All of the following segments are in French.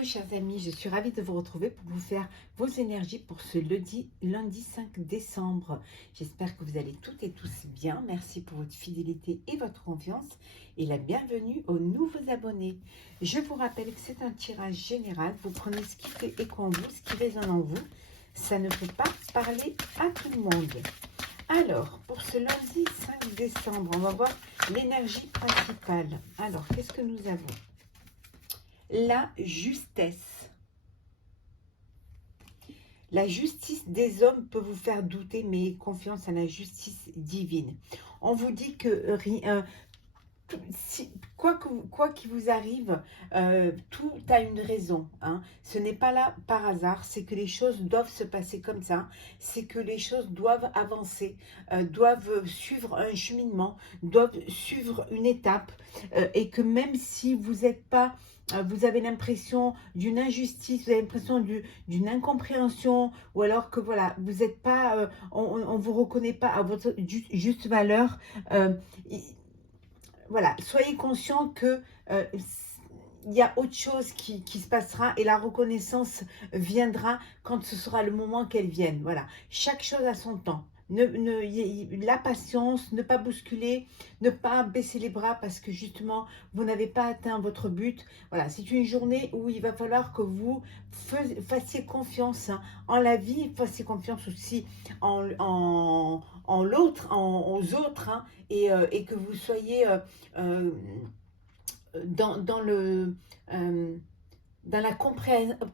Hello chers amis, je suis ravie de vous retrouver pour vous faire vos énergies pour ce lundi 5 décembre. J'espère que vous allez toutes et tous bien. Merci pour votre fidélité et votre confiance et la bienvenue aux nouveaux abonnés. Je vous rappelle que c'est un tirage général. Vous prenez ce qui fait écho en vous, ce qui résonne en vous. Ça ne peut pas parler à tout le monde. Alors, pour ce lundi 5 décembre, on va voir l'énergie principale. Alors, qu'est-ce que nous avons ? La justesse. La justice des hommes peut vous faire douter, mais ayez confiance à la justice divine. On vous dit que rien, quoi qu'il vous arrive, tout a une raison. Hein. Ce n'est pas là par hasard, c'est que les choses doivent se passer comme ça, c'est que les choses doivent avancer, doivent suivre un cheminement, doivent suivre une étape, et que même si vous n'êtes pas... vous avez l'impression d'une injustice, vous avez l'impression d'une incompréhension, ou alors que voilà, vous n'êtes pas, on ne vous reconnaît pas à votre juste valeur. Voilà, soyez conscient que il y a autre chose qui se passera et la reconnaissance viendra quand ce sera le moment qu'elle vienne. Voilà, chaque chose a son temps. La patience, ne pas bousculer, ne pas baisser les bras parce que justement, vous n'avez pas atteint votre but. Voilà, c'est une journée où il va falloir que vous fassiez confiance en la vie, fassiez confiance aussi en l'autre, aux autres, hein, et que vous soyez dans la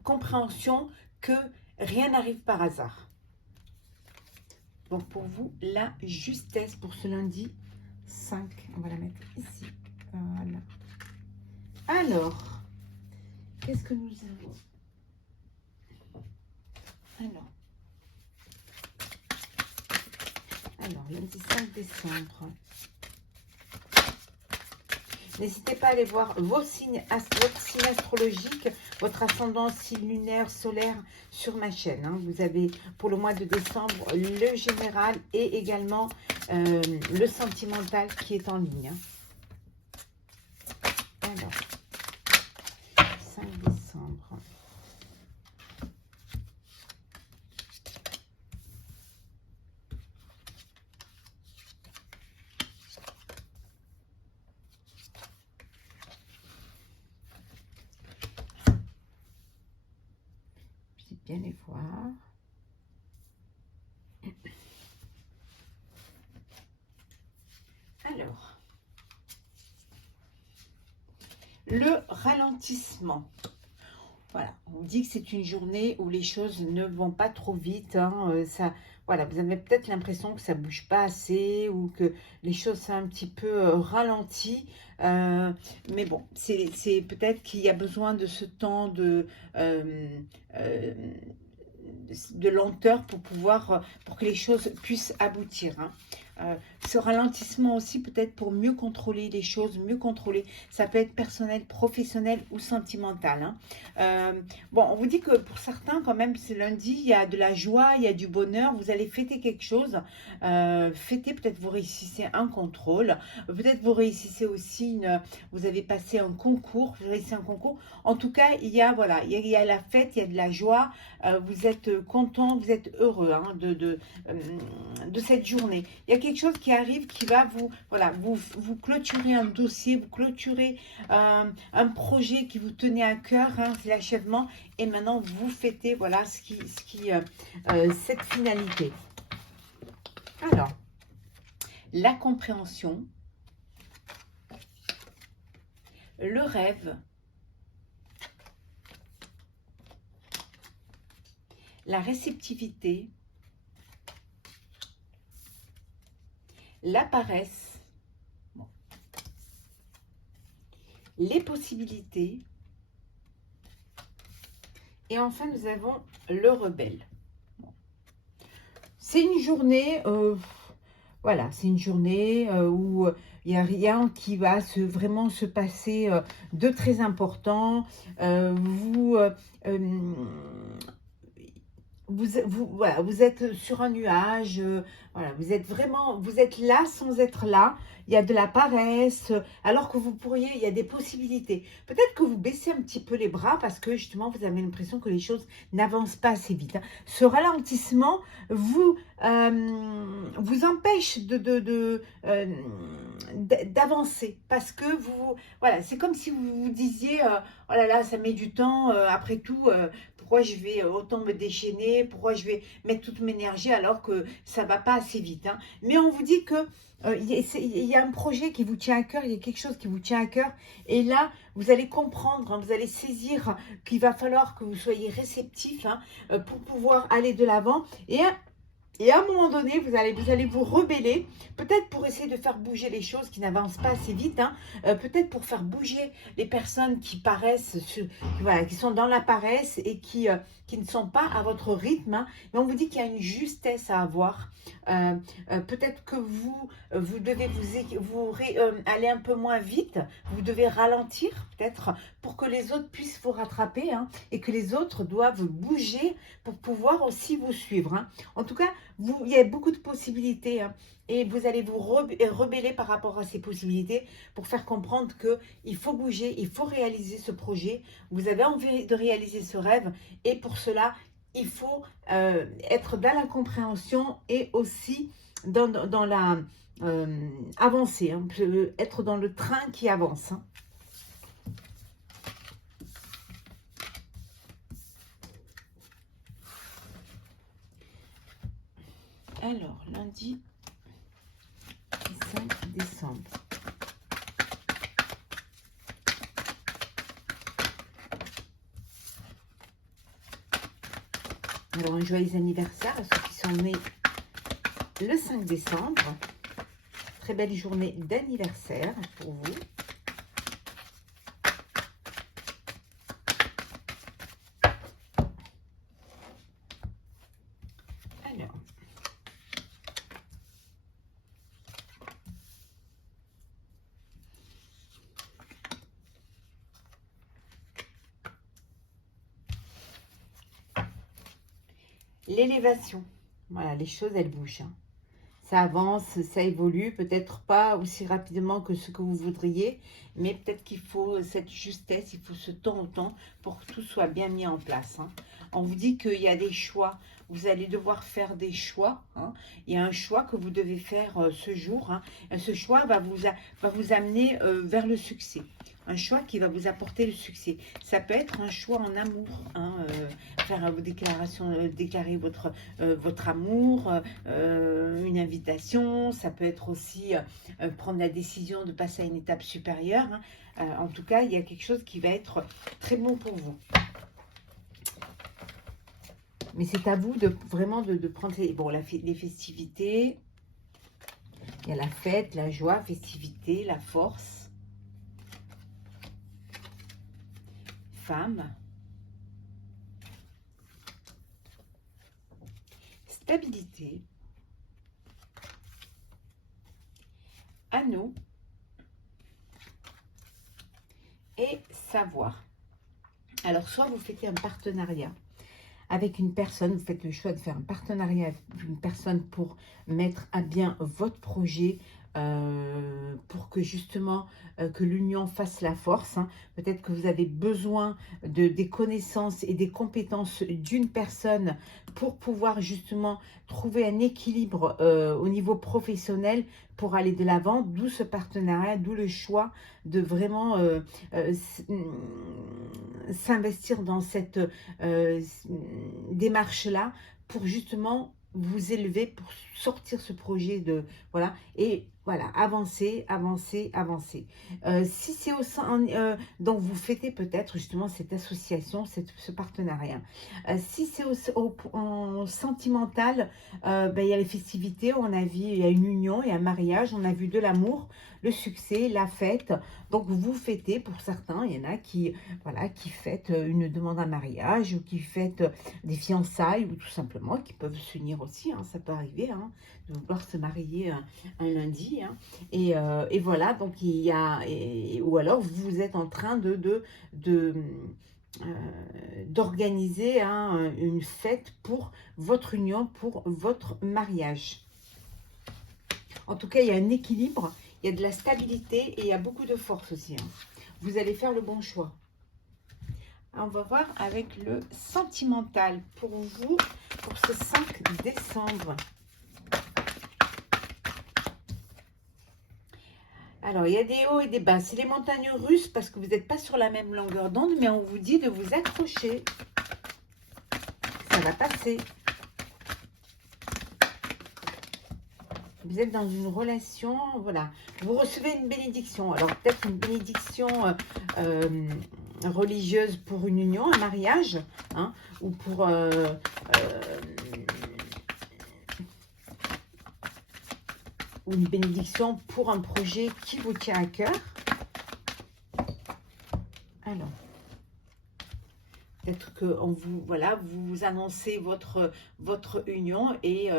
compréhension que rien n'arrive par hasard. Donc pour vous, la justesse pour ce lundi 5. On va la mettre ici. Voilà. Alors, qu'est-ce que nous avons? Alors, lundi 5 décembre. N'hésitez pas à aller voir votre signe astrologique, votre ascendant, signe lunaire, solaire sur ma chaîne. Hein. Vous avez pour le mois de décembre le général et également le sentimental qui est en ligne. Hein. Alors, 5 décembre. Bien les voir. Alors, le ralentissement. Voilà, on dit que c'est une journée où les choses ne vont pas trop vite. Hein, voilà, vous avez peut-être l'impression que ça ne bouge pas assez ou que les choses sont un petit peu ralenties. Mais bon, c'est peut-être qu'il y a besoin de ce temps de lenteur pour que les choses puissent aboutir. Hein. Ce ralentissement aussi peut-être pour mieux contrôler les choses, mieux contrôler. Ça peut être personnel, professionnel ou sentimental. Hein. Bon, on vous dit que pour certains, quand même, ce lundi, il y a de la joie, il y a du bonheur. Vous allez fêter quelque chose. Fêter, peut-être vous réussissez un contrôle. Peut-être vous réussissez aussi, vous avez passé un concours. Vous réussissez un concours. En tout cas, il y a, voilà, il y a la fête, il y a de la joie. Vous êtes content, vous êtes heureux hein, de cette journée. Il y a quelque chose qui arrive qui va vous clôturer un dossier, vous clôturez un projet qui vous tenait à cœur, hein, c'est l'achèvement, et maintenant vous fêtez voilà, cette finalité. Alors, la compréhension, le rêve, la réceptivité, la paresse, bon, les possibilités, et enfin nous avons le rebelle. Bon. C'est une journée, voilà, c'est une journée où il n'y a rien qui va vraiment se passer de très important. voilà, vous êtes sur un nuage, voilà, vous êtes là sans être là. Il y a de la paresse, alors que vous pourriez, il y a des possibilités. Peut-être que vous baissez un petit peu les bras parce que justement, vous avez l'impression que les choses n'avancent pas assez vite, hein. Ce ralentissement vous empêche d'avancer parce que voilà, c'est comme si vous vous disiez, oh là là, ça met du temps, après tout. Pourquoi je vais autant me déchaîner, pourquoi je vais mettre toute mon énergie alors que ça ne va pas assez vite, hein. Mais on vous dit que il y a un projet qui vous tient à cœur, il y a quelque chose qui vous tient à cœur. Et là, vous allez comprendre, hein, vous allez saisir qu'il va falloir que vous soyez réceptif, hein, pour pouvoir aller de l'avant. Et à un moment donné, vous allez vous rebeller, peut-être pour essayer de faire bouger les choses qui n'avancent pas assez vite, hein, peut-être pour faire bouger les personnes qui paraissent, voilà, qui sont dans la paresse et qui ne sont pas à votre rythme, hein. Mais on vous dit qu'il y a une justesse à avoir. Peut-être que vous devez aller un peu moins vite, vous devez ralentir peut-être pour que les autres puissent vous rattraper, hein, et que les autres doivent bouger pour pouvoir aussi vous suivre, hein. En tout cas, il y a beaucoup de possibilités, hein, et vous allez vous rebeller par rapport à ces possibilités pour faire comprendre qu'il faut bouger, il faut réaliser ce projet. Vous avez envie de réaliser ce rêve et pour cela, il faut être dans la compréhension et aussi dans la avancée, hein, être dans le train qui avance, hein. Alors, lundi 5 décembre. Alors, un joyeux anniversaire à ceux qui sont nés le 5 décembre. Très belle journée d'anniversaire pour vous. Alors, l'élévation. Voilà, les choses, elles bougent, hein. Ça avance, ça évolue, peut-être pas aussi rapidement que ce que vous voudriez, mais peut-être qu'il faut cette justesse, il faut ce temps au temps pour que tout soit bien mis en place, hein. On vous dit qu'il y a des choix, vous allez devoir faire des choix, hein. Il y a un choix que vous devez faire ce jour, hein. Ce choix va vous amener vers le succès. Un choix qui va vous apporter le succès. Ça peut être un choix en amour, hein, faire vos déclarations, déclarer votre amour, une invitation. Ça peut être aussi prendre la décision de passer à une étape supérieure, hein. En tout cas, il y a quelque chose qui va être très bon pour vous. Mais c'est à vous de vraiment de prendre les festivités. Il y a la fête, la joie, festivité, la force. Femme. Stabilité. Anneau. Et savoir. Alors, soit vous faites un partenariat avec une personne, vous faites le choix de faire un partenariat avec une personne pour mettre à bien votre projet, pour que justement que l'union fasse la force, hein. Peut-être que vous avez besoin des connaissances et des compétences d'une personne pour pouvoir justement trouver un équilibre au niveau professionnel pour aller de l'avant, d'où ce partenariat, d'où le choix de vraiment s'investir dans cette démarche-là pour justement vous élever, pour sortir ce projet de, voilà, et voilà, avancer, avancer, avancer. Si c'est au sein, donc vous fêtez peut-être justement cette association, ce partenariat. Si c'est en sentimental, ben, il y a les festivités, on a vu, il y a une union, il y a un mariage, on a vu de l'amour, le succès, la fête. Donc vous fêtez, pour certains, il y en a qui, voilà, qui fêtent une demande en mariage ou qui fêtent des fiançailles ou tout simplement qui peuvent s'unir aussi, hein, ça peut arriver, hein, de vouloir se marier un lundi, hein. Et voilà, donc il y a, ou alors vous êtes en train d'organiser une fête pour votre union, pour votre mariage. En tout cas, il y a un équilibre, il y a de la stabilité et il y a beaucoup de force aussi. Vous allez faire le bon choix. On va voir avec le sentimental pour vous, pour ce 5 décembre. Alors, il y a des hauts et des bas. C'est les montagnes russes parce que vous n'êtes pas sur la même longueur d'onde, mais on vous dit de vous accrocher. Ça va passer. Vous êtes dans une relation, voilà. Vous recevez une bénédiction. Alors, peut-être une bénédiction religieuse pour une union, un mariage, hein, ou pour... ou une bénédiction pour un projet qui vous tient à cœur. Alors, peut-être que vous, voilà, vous annoncez votre union et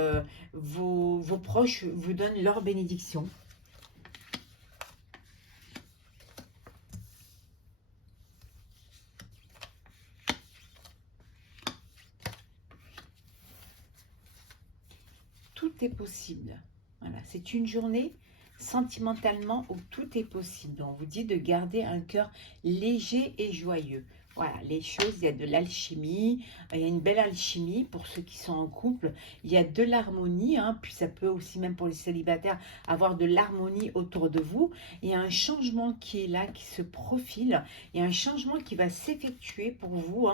vos proches vous donnent leur bénédiction. Tout est possible. Voilà, c'est une journée sentimentalement où tout est possible. On vous dit de garder un cœur léger et joyeux. Voilà, les choses, il y a de l'alchimie, il y a une belle alchimie pour ceux qui sont en couple. Il y a de l'harmonie, puis ça peut aussi, même pour les célibataires, avoir de l'harmonie autour de vous. Il y a un changement qui est là, qui se profile. Il y a un changement qui va s'effectuer pour vous.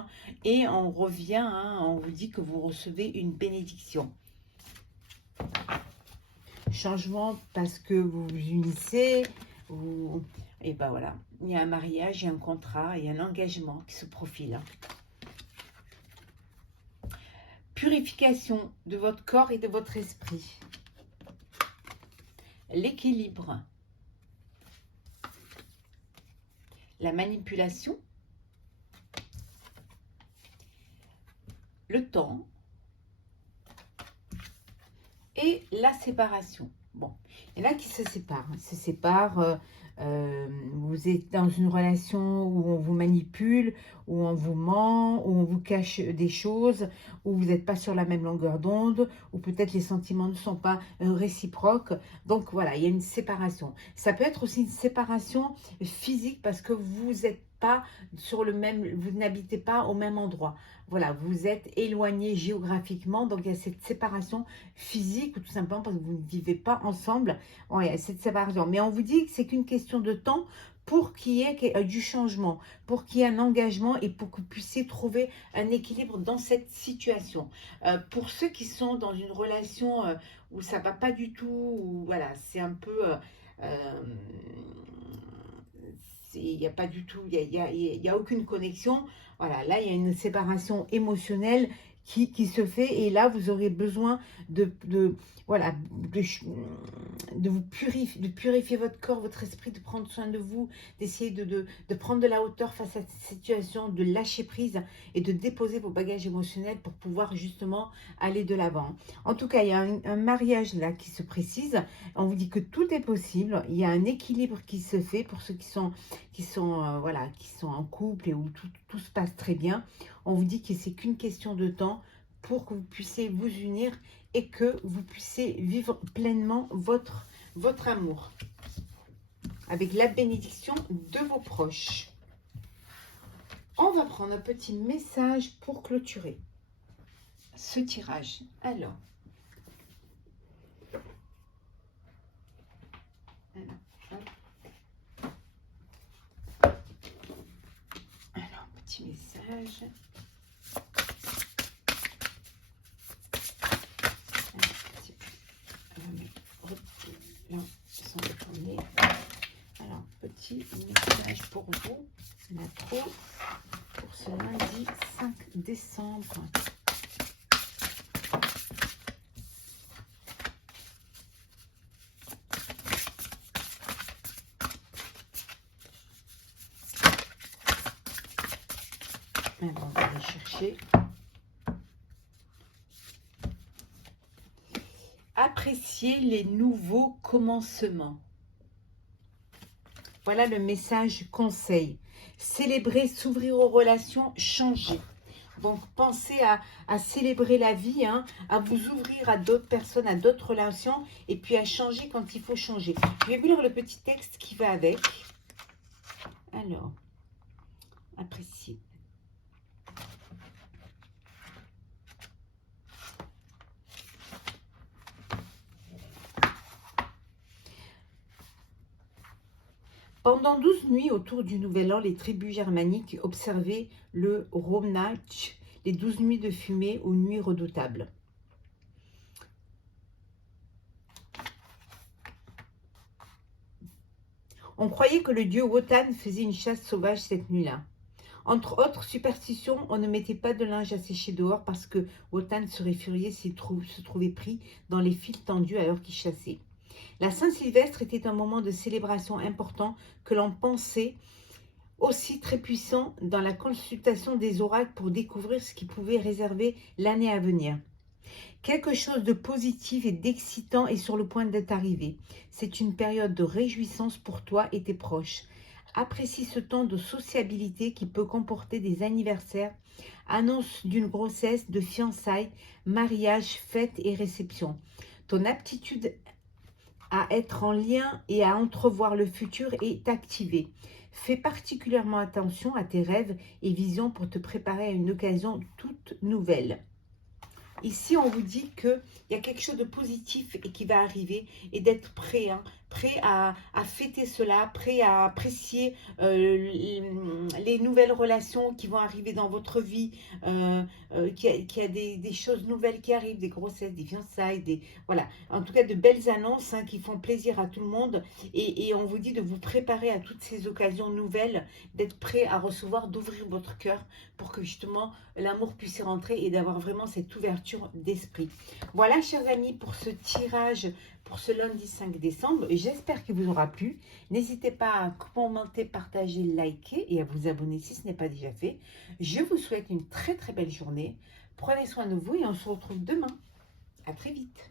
Et on revient, on vous dit que vous recevez une bénédiction. Changement parce que vous vous unissez, et ben voilà, il y a un mariage, il y a un contrat, il y a un engagement qui se profile. Purification de votre corps et de votre esprit. L'équilibre. La manipulation. Le temps. Et la séparation. Bon, il y en a qui se séparent. Ils se séparent. Vous êtes dans une relation où on vous manipule, où on vous ment, où on vous cache des choses, où vous n'êtes pas sur la même longueur d'onde, où peut-être les sentiments ne sont pas réciproques. Donc voilà, il y a une séparation. Ça peut être aussi une séparation physique parce que vous n'êtes pas sur le même, vous n'habitez pas au même endroit. Voilà, vous êtes éloigné géographiquement, donc il y a cette séparation physique ou tout simplement parce que vous ne vivez pas ensemble. Bon, il y a cette séparation. Mais on vous dit que c'est qu'une question de temps pour qu'il y ait du changement, pour qu'il y ait un engagement et pour que vous puissiez trouver un équilibre dans cette situation. Pour ceux qui sont dans une relation où ça ne va pas du tout, où voilà, c'est un peu... il n'y a pas du tout, il y a aucune connexion. Voilà, là, il y a une séparation émotionnelle qui se fait. Et là, vous aurez besoin voilà, de vous purifier votre corps, votre esprit, de prendre soin de vous, d'essayer de prendre de la hauteur face à cette situation, de lâcher prise et de déposer vos bagages émotionnels pour pouvoir justement aller de l'avant. En tout cas, il y a un mariage là qui se précise. On vous dit que tout est possible. Il y a un équilibre qui se fait pour ceux qui sont en couple et où tout se passe très bien. On vous dit que c'est qu'une question de temps pour que vous puissiez vous unir et que vous puissiez vivre pleinement votre amour avec la bénédiction de vos proches. On va prendre un petit message pour clôturer ce tirage. Alors, petit message. Alors, petit message pour vous, la trop, pour ce lundi 5 décembre. Alors, on va aller chercher. Appréciez les nouveaux commencements. Voilà le message conseil. célébrer, s'ouvrir aux relations, changer. Donc, pensez à célébrer la vie, hein, à vous ouvrir à d'autres personnes, à d'autres relations, et puis à changer quand il faut changer. Je vais vous lire le petit texte qui va avec. Alors, appréciez. Pendant 12 nuits autour du Nouvel An, les tribus germaniques observaient le Rhônach, les 12 nuits de fumée aux nuits redoutables. On croyait que le dieu Wotan faisait une chasse sauvage cette nuit-là. Entre autres superstitions, on ne mettait pas de linge à sécher dehors parce que Wotan serait furieux s'il se trouvait pris dans les fils tendus alors qu'il chassait. La Saint-Sylvestre était un moment de célébration important que l'on pensait aussi très puissant dans la consultation des oracles pour découvrir ce qui pouvait réserver l'année à venir. Quelque chose de positif et d'excitant est sur le point d'être arrivé. C'est une période de réjouissance pour toi et tes proches. Apprécie ce temps de sociabilité qui peut comporter des anniversaires, annonce d'une grossesse, de fiançailles, mariage, fêtes et réceptions. Ton aptitude à être en lien et à entrevoir le futur est activée. Fais particulièrement attention à tes rêves et visions pour te préparer à une occasion toute nouvelle. Ici, on vous dit qu'il y a quelque chose de positif et qui va arriver et d'être prêt, hein, prêt à fêter cela, prêt à apprécier les nouvelles relations qui vont arriver dans votre vie, qu'il y a des choses nouvelles qui arrivent, des grossesses, des fiançailles, voilà, en tout cas de belles annonces, hein, qui font plaisir à tout le monde et on vous dit de vous préparer à toutes ces occasions nouvelles, d'être prêt à recevoir, d'ouvrir votre cœur pour que justement l'amour puisse y rentrer et d'avoir vraiment cette ouverture d'esprit. Voilà, chers amis, pour ce tirage pour ce lundi 5 décembre. J'espère qu'il vous aura plu. N'hésitez pas à commenter, partager, liker et à vous abonner si ce n'est pas déjà fait. Je vous souhaite une très très belle journée. Prenez soin de vous et on se retrouve demain. À très vite.